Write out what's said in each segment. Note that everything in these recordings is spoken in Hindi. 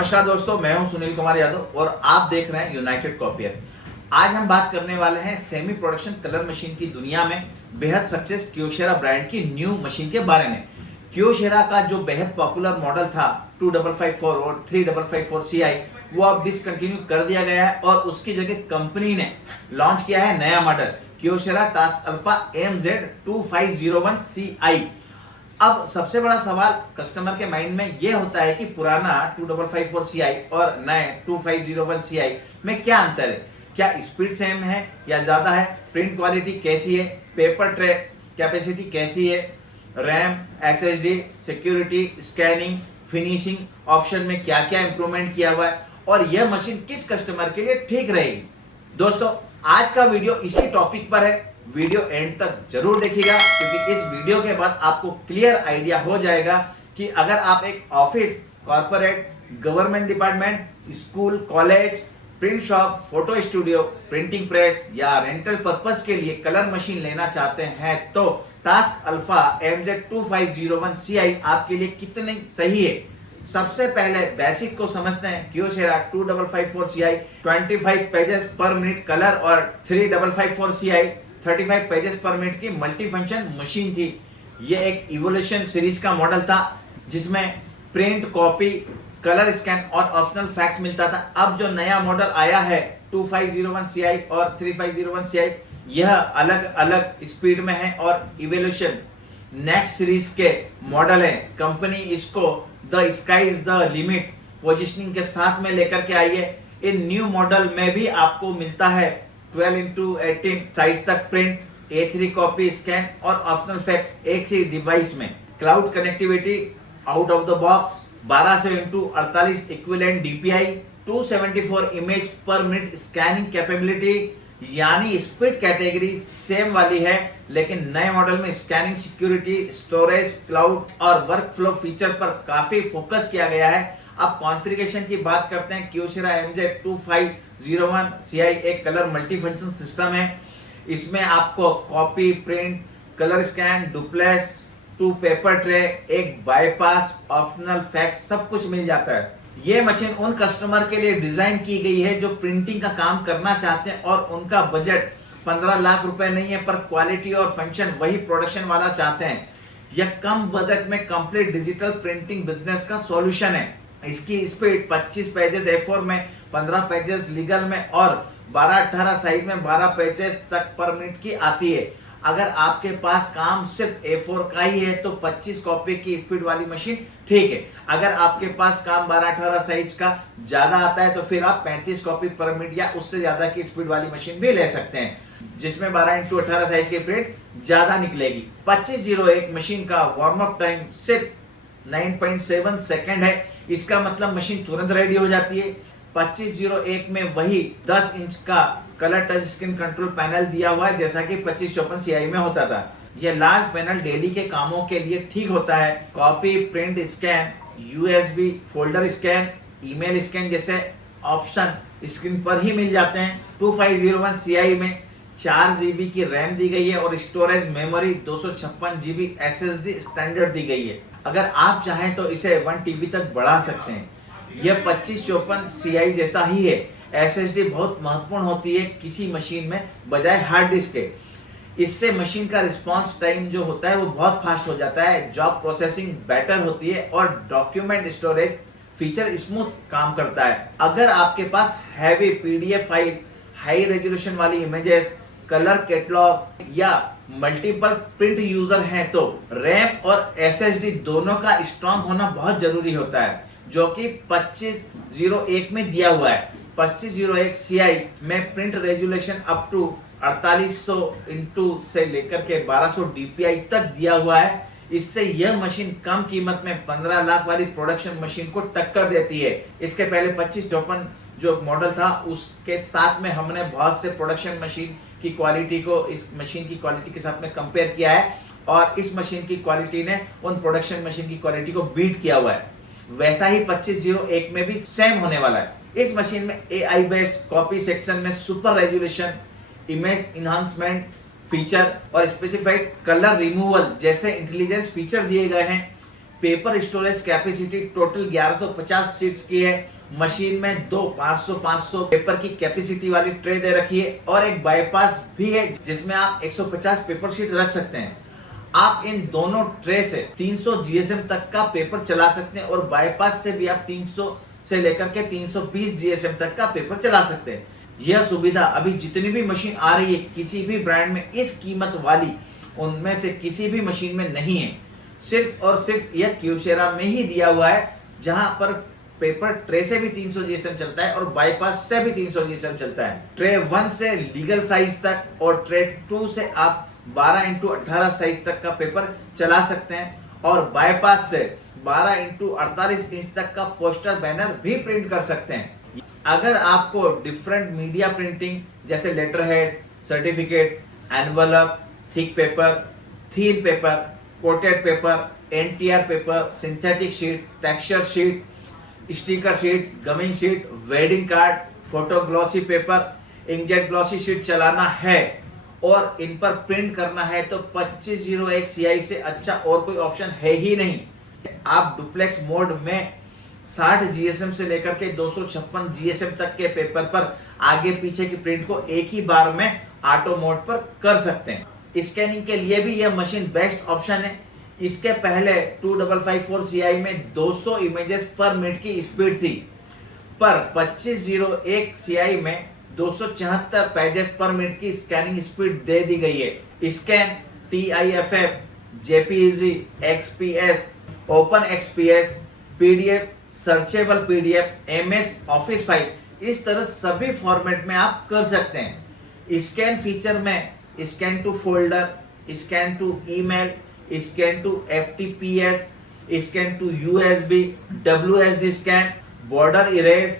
नमस्कार दोस्तों, मैं हूं सुनील कुमार यादव और आप देख रहे हैं यूनाइटेड कॉपियर। आज हम बात करने वाले हैं सेमी प्रोडक्शन कलर मशीन की दुनिया में बेहद सक्सेस क्योशेरा ब्रांड की न्यू मशीन के बारे में। क्योशेरा का जो बेहद पॉपुलर मॉडल था 2554 और 3554 CI वो अब डिसकंटिन्यू कर दिया गया है और उसकी जगह कंपनी ने लॉन्च किया है नया model Kyocera task alfa MZ2501 CI। अब सबसे बड़ा सवाल कस्टमर के माइंड में यह होता है कि पुराना 2554 CI और नए 2501 CI में क्या अंतर है, क्या स्पीड सेम है या ज्यादा है, प्रिंट क्वालिटी कैसी है, पेपर ट्रे कैपेसिटी कैसी है, RAM, SSD, security, scanning, finishing option में क्या क्या इंप्रूवमेंट किया हुआ है और यह मशीन किस कस्टमर के लिए ठीक रहेगी। दोस्तों, आज का वीडियो इसी टॉपिक पर है। वीडियो एंड तक जरूर देखिएगा क्योंकि इस वीडियो के बाद आपको क्लियर आइडिया हो जाएगा कि अगर आप एक office, corporate, government department, school, college, print shop, photo studio, printing press या रेंटल पर्पस के लिए कलर मशीन लेना चाहते हैं तो टास्क अल्फा MZ2501 CI आपके लिए कितनी सही है। सबसे पहले बेसिक को समझते हैं। क्योशेरा 2554 CI 25 पेजेस पर मिनट कलर और 3554 CI 35 पेजेस पर मिनट की मल्टी फंक्शन मशीन थी। ये एक इवोल्यूशन सीरीज का मॉडल था जिसमें प्रिंट, कॉपी, कलर स्कैन और ऑप्शनल फैक्स मिलता था। अब जो नया मॉडल आया है 2501 CI और 3501 CI यह अलग अलग स्पीड में है और इवोल्यूशन नेक्स्ट सीरीज के मॉडल है। कंपनी इसको the sky is the limit positioning के साथ में लेकर के आई है। इन न्यू मॉडल में भी आपको मिलता है 12x18 साइज तक प्रिंट, A3 कॉपी, स्कैन और ऑप्शनल फैक्स एक ही डिवाइस में। Cloud connectivity out of the box, 1200x48 equivalent DPI, 274 image पर मिनट स्कैनिंग कैपेबिलिटी, यानी स्पीड कैटेगरी सेम वाली है लेकिन नए मॉडल में स्कैनिंग, सिक्योरिटी, स्टोरेज, क्लाउड और वर्क फ्लो फीचर पर काफी फोकस किया गया है। अब कॉन्फ़िगरेशन की बात करते हैं। क्योशेरा MZ2501 CI एक कलर मल्टी फंक्शन सिस्टम है। इसमें आपको copy, print, colour scan, duplex, 2 paper tray, एक बाईपास, ऑप्शनल फैक्स सब कुछ मिल जाता है। ये मशीन उन कस्टमर के लिए डिजाइन की गई है जो प्रिंटिंग का काम करना चाहते हैं और उनका बजट 15 लाख रुपए नहीं है पर क्वालिटी और फंक्शन वही प्रोडक्शन वाला चाहते हैं। यह कम बजट में कंप्लीट डिजिटल प्रिंटिंग बिजनेस का सॉल्यूशन है। इसकी स्पीड 25 पेजेस A4 में, 15 पेजेस लीगल में और 12-18 साइज में 12 पेजेस तक पर मिनट की आती है। अगर आपके पास काम सिर्फ A4 का ही है तो 25 कॉपी की स्पीड वाली मशीन ठीक है। अगर आपके पास काम 12-18 साइज का ज्यादा आता है तो फिर आप 35 कॉपी पर मिनट या उससे ज्यादा की स्पीड वाली मशीन भी ले सकते हैं जिसमें 12x18 साइज की प्रिंट ज्यादा निकलेगी। 2501 मशीन का वार्म अप टाइम सिर्फ 9.7 सेकेंड है। इसका मतलब मशीन तुरंत रेडी हो जाती है। 2501 में वही 10 इंच का colour touch screen control panel दिया हुआ है जैसा कि 2554 CI में होता था। यह लार्ज पैनल डेली के कामों के लिए ठीक होता है। Copy, print, scan, USB, folder scan, email scan जैसे ऑप्शन स्क्रीन पर ही मिल जाते हैं। 2501 CI में 4 GB की रैम दी गई है और storage memory 256 GB SSD standard दी गई है। अगर आप चाहें तो इसे 1 TB तक बढ़ा सकते हैं। यह 2554 CI जैसा ही है। SSD बहुत महत्वपूर्ण होती है किसी मशीन में बजाय हार्ड डिस्क के। इससे मशीन का रिस्पांस टाइम जो होता है वो बहुत फास्ट हो जाता है, जॉब प्रोसेसिंग बेटर होती है और डॉक्यूमेंट स्टोरेज फीचर स्मूथ काम करता है। अगर आपके पास heavy PDF file, high resolution वाली इमेजेस, कलर कैटलॉग या मल्टीपल प्रिंट यूजर हैं तो रैम और SSD दोनों का स्ट्रॉन्ग होना बहुत जरूरी होता है जो कि 2501 में दिया हुआ है। 2501 CI में print resolution up to 4800 into से लेकर के 1200 DPI तक दिया हुआ है। इससे यह मशीन कम कीमत में 15 लाख वाली प्रोडक्शन मशीन को टक्कर देती है। इसके पहले 2554 जो मॉडल था उसके साथ में हमने बहुत से प्रोडक्शन मशीन की क्वालिटी को इस मशीन की क्वालिटी के साथ में कंपेयर किया है और इस मशीन की क्वालिटी ने उन प्रोडक्शन मशीन की क्वालिटी को बीट किया हुआ है। वैसा ही 2501 में भी सेम होने वाला है। इस मशीन में AI बेस्ड कॉपी सेक्शन में super resolution, image enhancement feature और स्पेसिफाइड कलर रिमूवल जैसे इंटेलिजेंस फीचर दिए गए हैं। Paper storage capacity total 1150 seats की है। मशीन में दो 500 पेपर की कैपेसिटी वाली ट्रे दे रखी है और एक बाईपास भी है जिसमें आप 150 पेपर शीट रख सकते हैं। आप इन दोनों ट्रे से 300 जीएसएम तक का पेपर चला सकते हैं और बाईपास से भी आप 300 से लेकर के 320 जीएसएम तक का पेपर चला सकते हैं। यह सुविधा अभी जितनी भी मशीन आ रही है किसी भी ब्रांड में इस कीमत वाली उनमें से किसी भी मशीन में नहीं है। सिर्फ और सिर्फ यह क्यूसेरा में ही दिया हुआ है, जहां पर पेपर ट्रे से भी 300 जीएसएम चलता है और बाईपास से भी 300 जीएसएम चलता है। ट्रे 1 से लीगल साइज तक और ट्रे 2 से आप 12x18 साइज तक का पेपर चला सकते हैं और बाईपास से 12x48 इंच तक का पोस्टर बैनर भी प्रिंट कर सकते हैं। अगर आपको डिफरेंट मीडिया प्रिंटिंग जैसे letter head, certificate, envelope, thick paper, thin paper, coated paper, NTR paper, synthetic sheet, texture sheet, sticker sheet, gumming sheet, wedding card, photo glossy paper, inkjet glossy sheet चलाना है और इन पर प्रिंट करना है तो 2501 CI से अच्छा और कोई ऑप्शन है ही नहीं। आप डुप्लेक्स मोड में 60 जीएसएम से लेकर के 256 जीएसएम तक के पेपर पर आगे पीछे की प्रिंट को एक ही बार में ऑटो मोड पर कर सकते हैं। स्कैनिंग के लिए भी यह मशीन बेस्ट ऑप्शन है। इसके पहले 2554 CI में 200 इमेजेस पर मिनट की स्पीड थी, पर 2501 CI में 274 पेजेस पर मिनट की स्कैनिंग स्पीड दे दी गई है। Scan, TIFF, JPEG, XPS, open XPS, PDF, searchable PDF, MS office file, इस तरह सभी फॉर्मेट में आप कर सकते हैं। स्कैन फीचर में scan to folder, scan to email, scan to FTPS, scan to USB, WSD scan, border erase,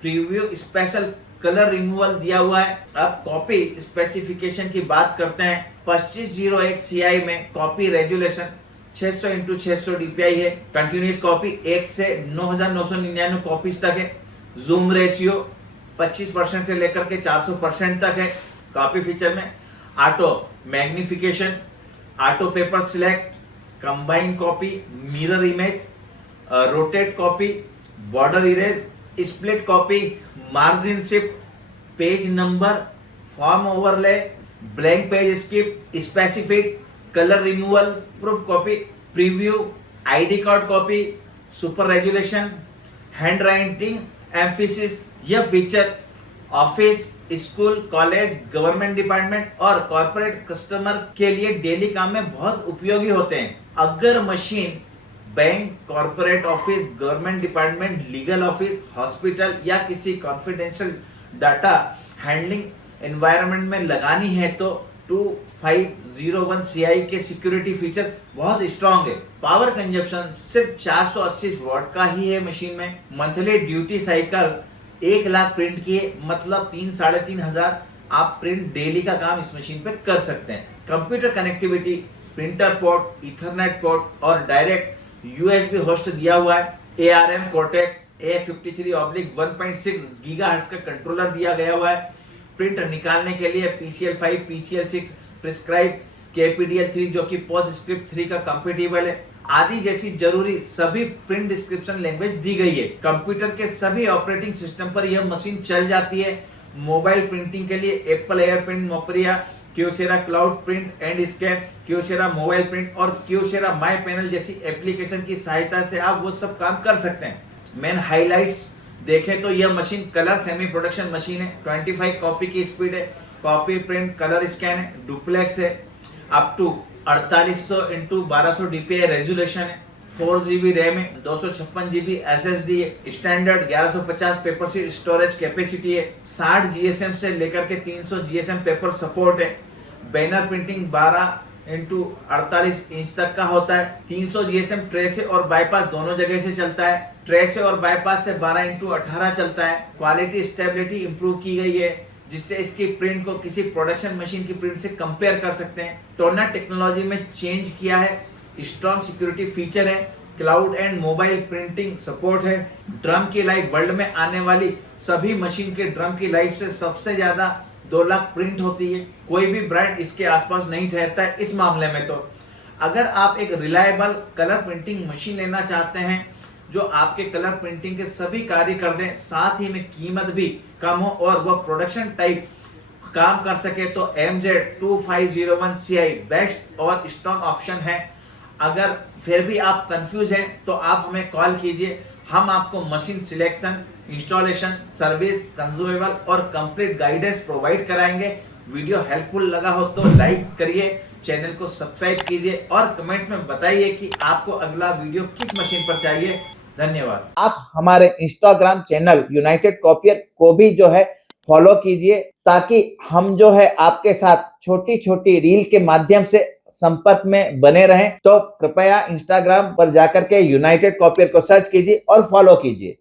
preview, special colour removal दिया हुआ है। अब कॉपी स्पेसिफिकेशन की बात करते हैं। 2501 CI में कॉपी रेजुलेशन 600x600 DPI है। कंटिन्यूस कॉपी 1 से 9999 कॉपीज तक है। जूम रेशियो 25% से लेकर के 400% तक है। कॉपी फीचर में auto magnification, auto paper select, combine copy, mirror image, rotate copy, border erase, split copy, margin shift, page number, form overlay, blank page skip, specific, colour removal, proof copy, preview, ID card copy, super resolution, hand writing emphasis. यह feature office, school, college, government department और कॉर्पोरेट कस्टमर के लिए डेली काम में बहुत उपयोगी होते हैं। अगर machine bank, corporate office, government department, legal office, hospital या किसी कॉन्फिडेंशियल डाटा हैंडलिंग एनवायरनमेंट में लगानी है तो 2501 CI के सिक्योरिटी फीचर बहुत स्ट्रॉन्ग है। पावर कंजप्शन सिर्फ 480 वॉट का ही है मशीन में। Monthly duty cycle 1 lakh print की है, मतलब 3-3.5 हजार आप प्रिंट डेली का काम इस मशीन पे कर सकते हैं। Computer connectivity, printer port, Ethernet port और डायरेक्ट USB होस्ट दिया हुआ है। ARM Cortex A53/1.6 GHz का कंट्रोलर दिया गया हुआ है। प्रिंट निकालने के लिए PCL5, PCL6, प्रिस्क्राइब, KPDL3 जो कि PostScript 3 का कंपेटिबल है आदि जैसी जरूरी सभी प्रिंट डिस्क्रिप्शन लैंग्वेज दी गई है। कंप्यूटर के सभी ऑपरेटिंग सिस्टम पर यह मशीन चल जाती है। मोबाइल प्रिंटिंग के लिए Apple AirPrint, Mopria, Kyocera cloud print and scan, Kyocera mobile print और क्यूसेरा माई पैनल जैसी एप्लीकेशन की सहायता से आप वो सब काम कर सकते हैं। मेन हाइलाइट्स देखें तो यह machine colour semi production machine है। 25 कॉपी की स्पीड है। कॉपी प्रिंट कलर स्कैन है। डुप्लेक्स है। Up to 4800x1200 DPI resolution है। 4GB रैम है। 256 GB SSD है। Standard 1150 paper sheet storage capacity है। 60 GSM से लेकर के 300 GSM पेपर सपोर्ट है। बैनर प्रिंटिंग 12x48 इंच तक का होता है। 300 GSM ट्रे से और बाईपास दोनों जगह से चलता है। ट्रे से और बाईपास से 12x18 चलता है। क्वालिटी स्टेबिलिटी इंप्रूव की गई है जिससे इसकी प्रिंट को किसी प्रोडक्शन मशीन की प्रिंट से कंपेयर कर सकते हैं। टोनर टेक्नोलॉजी में चेंज किया है। स्ट्रॉन्ग सिक्योरिटी फीचर है। Cloud and mobile printing support है। ड्रम की लाइफ वर्ल्ड में आने वाली सभी मशीन के ड्रम की लाइफ से सबसे ज्यादा 2 लाख प्रिंट होती है। कोई भी ब्रांड इसके आसपास नहीं ठहरता है इस मामले में। तो अगर आप एक रिलायबल कलर प्रिंटिंग मशीन लेना चाहते हैं जो आपके कलर प्रिंटिंग के सभी कार्य कर दे, साथ ही में कीमत भी कम हो और वह प्रोडक्शन टाइप काम कर सके, तो MZ2501CI बेस्ट और स्ट्रॉन्ग ऑप्शन है। अगर फिर भी आप कंफ्यूज हैं तो आप हमें कॉल कीजिए, हम आपको machine selection, installation, service, consumable और कंप्लीट गाइडेंस प्रोवाइड कराएंगे। वीडियो हेल्पफुल लगा हो तो लाइक करिए, चैनल को सब्सक्राइब कीजिए और कमेंट में बताइए कि आपको अगला वीडियो किस मशीन पर चाहिए। धन्यवाद। आप हमारे इंस्टाग्राम चैनल यूनाइटेड कॉपियर को भी जो है फॉलो कीजिए, ताकि हम जो है आपके साथ छोटी छोटी रील के माध्यम से संपर्क में बने रहें। तो कृपया इंस्टाग्राम पर जाकर के यूनाइटेड कॉपियर को सर्च कीजिए और फॉलो कीजिए।